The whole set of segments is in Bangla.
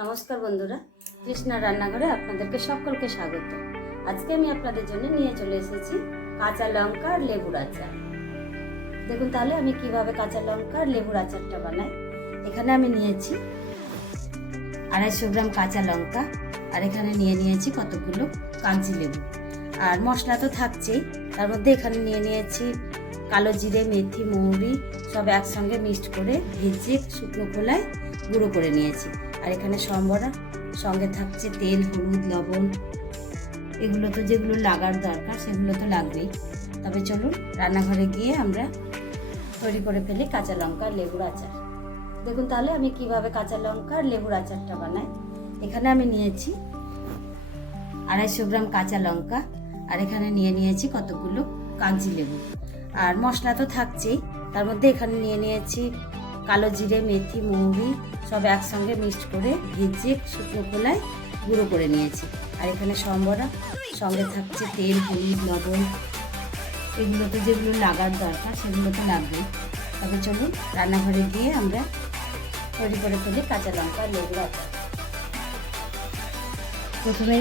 নমস্কার বন্ধুরা, কৃষ্ণা রান্নাঘরে আপনাদেরকে সকলকে স্বাগত। আজকে আমি আপনাদের জন্য নিয়ে চলে এসেছি কাঁচা লঙ্কা আর লেবুর আচার। দেখুন তাহলে আমি কিভাবে কাঁচা লঙ্কা আর লেবুর আচারটা বানাই। এখানে আমি নিয়েছি 250 গ্রাম কাঁচা লঙ্কা, আর এখানে নিয়েছি কতগুলো কাগজি লেবু। আর মশলা তো থাকছেই, তার মধ্যে এখানে নিয়েছি কালো জিরে, মেথি, মৌরি সব একসঙ্গে মিক্সড করে ভেজে শুকনো খোলায় গুঁড়ো করে নিয়েছি। আর এখানে সম্বরা, সঙ্গে থাকছে তেল, হলুদ, লবণ। এগুলো তো যেগুলো লাগার দরকার সেগুলো তো লাগবেই। তবে চলুন রান্নাঘরে গিয়ে আমরা তৈরি করে ফেলি কাঁচা লঙ্কা আর লেবুর আচার। দেখুন তাহলে আমি কিভাবে কাঁচা লঙ্কা আর লেবুর আচারটা বানাই। এখানে আমি নিয়েছি 250 গ্রাম কাঁচা লঙ্কা, আর এখানে নিয়েছি কতগুলো কাগজি লেবু। আর মশলা তো থাকছেই, তার মধ্যে এখানে নিয়েছি কালো জিরে, মেথি, মৌরি সব একসঙ্গে মিক্সড করে ভেজে শুকনো খোলায় গুঁড়ো করে নিয়েছি। আর এখানে সম্বরা, সঙ্গে থাকছে তেল, হলুদ, লবণ। এগুলো তো যেগুলো লাগার দরকার সেগুলো তো লাগবেই। তবে চলুন রান্নাঘরে গিয়ে আমরা তৈরি করে ফেলি কাঁচা লঙ্কা আর লেবুর আচার। প্রথমে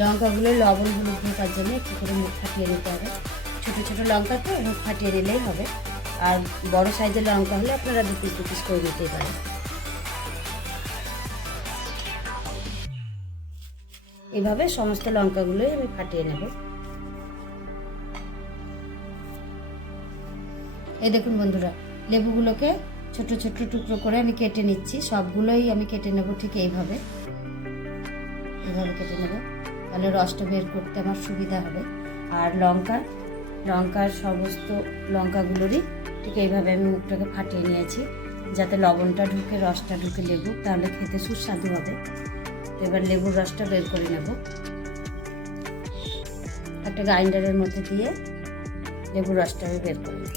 লঙ্কাগুলো লবণ হলুদ ঢোকার জন্য একটু করে মুখ ফাটিয়ে নিতে হবে। ছোটো ছোটো লঙ্কা তো মুখ ফাটিয়ে নিলেই হবে, আর বড় সাইজের লঙ্কা হলে আপনারা দু পিস করে নিতে পারেন। এভাবে সমস্ত লঙ্কাগুলোই আমি ফাটিয়ে নেব। এই দেখুন বন্ধুরা, লেবুগুলোকে ছোট ছোট টুকরো করে আমি কেটে নিচ্ছি। সবগুলোই আমি কেটে নেব ঠিক এইভাবে কেটে নেব, তাহলে রসটা বের করতে আমার সুবিধা হবে। আর লঙ্কার সমস্ত লঙ্কাগুলোরই ঠিক এইভাবে আমি মুখটাকে ফাটিয়ে নিয়েছি, যাতে লবণটা ঢুকে রসটা ঢুকে লেবু, তাহলে খেতে সুস্বাদু হবে। এবার লেবুর রসটা বের করে নেব। একটা গ্রাইন্ডারের মধ্যে দিয়ে লেবুর রসটা আমি বের করে নেব।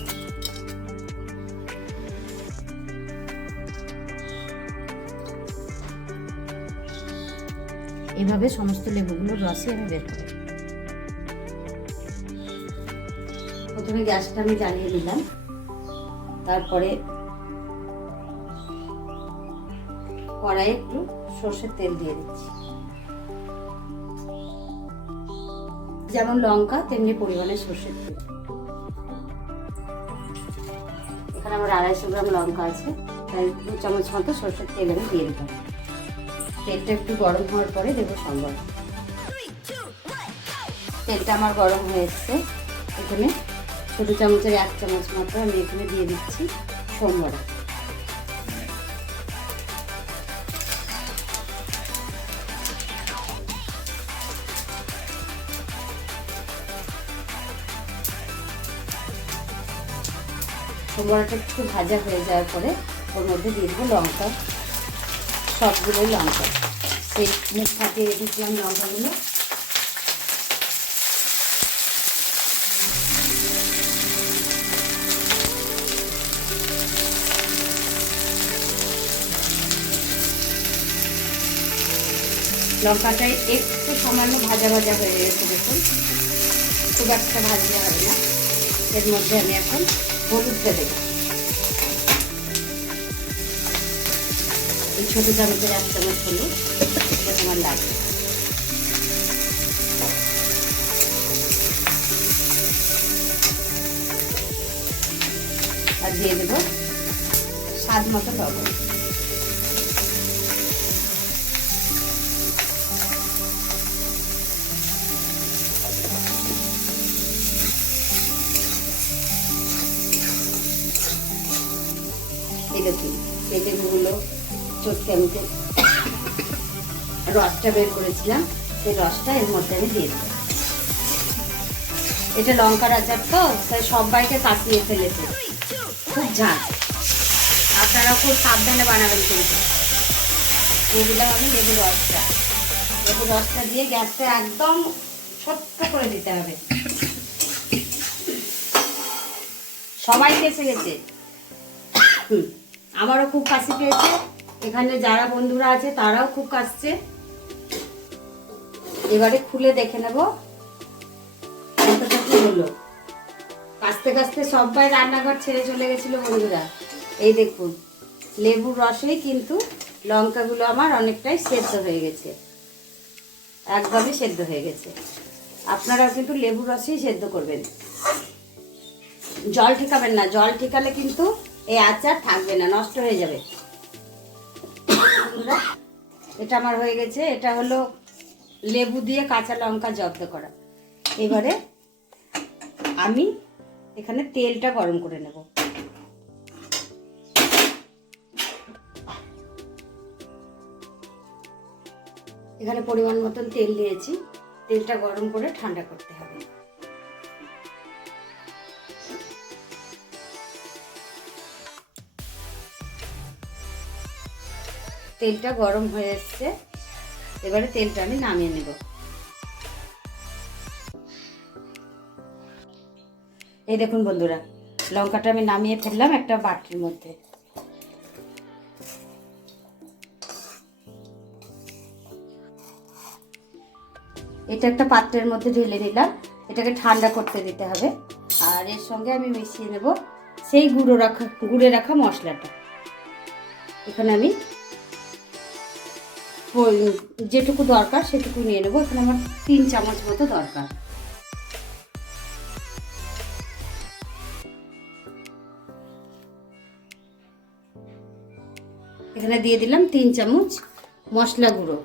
এভাবে সমস্ত লেবুগুলোর রসই আমি বের করে নেব। প্রথমে গ্যাসটা আমি জ্বালিয়ে দিলাম, তারপরে কড়াইয়ে একটু সর্ষের তেল দিয়ে দিচ্ছি। যেমন লঙ্কা তেমনি পরিমাণে সর্ষের তেল। এখানে আমার 250 গ্রাম লঙ্কা আছে, তাই 2 চামচ মতো সর্ষের তেল আমি দিয়ে দিলাম। তেলটা একটু গরম হওয়ার পরে দেবো সম্বর। তেলটা আমার গরম হয়ে এসছে। এখানে ছোটো চামচের 1 চামচ মতো আমি এখানে দিয়ে দিচ্ছি সম্বরা। সম্বরাটা একটু ভাজা হয়ে যাওয়ার পরে ওর মধ্যে দিয়ে দেবো লঙ্কা, সবগুলোই লঙ্কা। সেই মুখ ফাটিয়ে রেখেছিলাম লঙ্কাগুলো। লঙ্কাটাই একটু সামান্য ভাজা ভাজা হয়ে গেছে, দেখুন খুব একটা ভাজলে হবে না। এর মধ্যে আমি এখন হলুদটা দেবো। এই ছোটো চামচের 1 চামচ হলুদ, এটা তোমার লাগবে। আর দিয়ে দেবো স্বাদ মতো লবণ। এই দেখুন এই লেবুগুলো চটকে আমি রসটা বের করেছিলাম, সেই রসটা এর মধ্যে আমি দিয়ে দেবো। এটা লঙ্কার আচার তো, তাই সবাইকে কাটিয়ে ফেলেছে, খুব ঝাল। আপনারা খুব সাবধানে বানাবেন কিন্তু। দিয়ে দিলাম আমি লেবুর রসটা দিয়ে গ্যাসটা একদম ছোট্ট করে দিতে হবে। সবাই কেসে গেছে, আমারও খুব কাশি পেয়েছে। এখানে যারা বন্ধুরা আছে তারাও খুব কাশছে। এবারে খুলে দেখে নেব কতটা কি হলো। কাশতে কাশতে সবাই রান্নাঘর ছেড়ে চলে গেছিল বন্ধুরা। এই দেখুন লেবুর রসেই কিন্তু লঙ্কাগুলো আমার অনেকটাই সেদ্ধ হয়ে গেছে, একদমই সেদ্ধ হয়ে গেছে। আপনারা কিন্তু লেবু রসেই সেদ্ধ করবেন, জল ঠেকাবেন না। জল ঠেকালে কিন্তু এই আচার থাকবে না, নষ্ট হয়ে যাবে। এটা আমার হয়ে গেছে। এটা হলো লেবু দিয়ে কাঁচা লঙ্কা জব্দ করা। এবারে আমি এখানে তেলটা গরম করে নেব। এখানে পরিমাণ মতন তেল দিয়েছি। তেলটা গরম করে ঠান্ডা করতে হবে। তেলটা গরম হয়ে এসছে, এবারে তেলটা আমি নামিয়ে নেব। এই দেখুন বন্ধুরা, লঙ্কাটা আমি নামিয়ে ফেললাম একটা বাটির মধ্যে। এটা একটা পাত্রের মধ্যে ঢেলে নিলাম। এটাকে ঠান্ডা করতে দিতে হবে। আর এর সঙ্গে আমি মিশিয়ে নেব সেই গুঁড়ে রাখা মশলাটা। এখানে আমি যেটুকু দরকার সেটুকু নিয়ে নেবো। এখানে আমার 3 চামচ মতো দরকার। এখানে দিয়ে দিলাম 3 চামচ মশলা গুঁড়ো।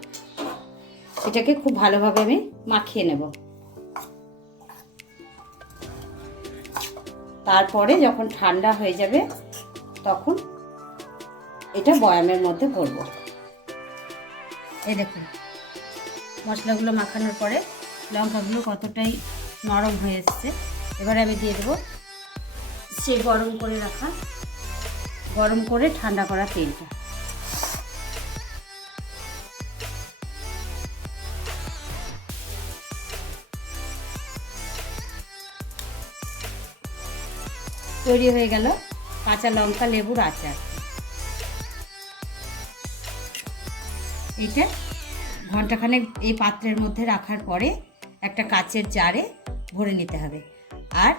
এটাকে খুব ভালোভাবে আমি মাখিয়ে নেব। তারপরে যখন ঠান্ডা হয়ে যাবে তখন এটা বয়ামের মধ্যে ভরব। এই দেখুন মশলাগুলো মাখানোর পরে লঙ্কাগুলো কতটাই নরম হয়ে এসছে। এবারে আমি দিয়ে দেবো সে গরম করে ঠান্ডা করা তেলটা। তৈরি হয়ে গেল কাঁচা লঙ্কা লেবুর আচার। এইটা ঘন্টাখানেক এই পাত্রের মধ্যে রাখার পরে একটা কাচের জারে ভরে নিতে হবে। আর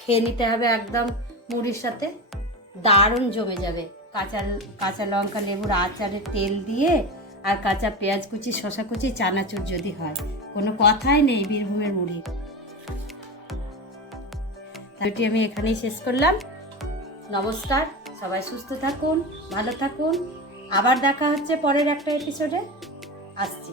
খেয়ে নিতে হবে একদম মুড়ির সাথে, দারুণ জমে যাবে। কাঁচা লঙ্কা লেবুর আচারের তেল দিয়ে আর কাঁচা পেঁয়াজ কুচি, শসা কুচি, চানাচুর যদি হয়, কোনো কথাই নেই বীরভূমের মুড়ি। ভিডিওটি আমি এখানেই শেষ করলাম। নমস্কার, সবাই সুস্থ থাকুন, ভালো থাকুন। আবার দেখা হচ্ছে পরের একটা এপিসোডে। আসছি।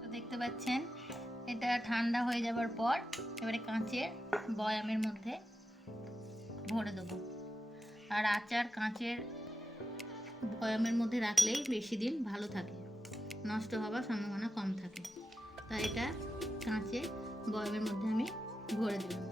তো দেখতে পাচ্ছেন এটা ঠান্ডা হয়ে যাবার পর এবারে কাঁচের বয়ামের মধ্যে ভরে দেবো। আর আচার কাঁচের বয়ামের মধ্যে রাখলেই বেশি দিন ভালো থাকে, নষ্ট হওয়ার সম্ভাবনা কম থাকে। তাই এটা কাঁচের বয়ামের মধ্যে আমি ভরে দিলাম।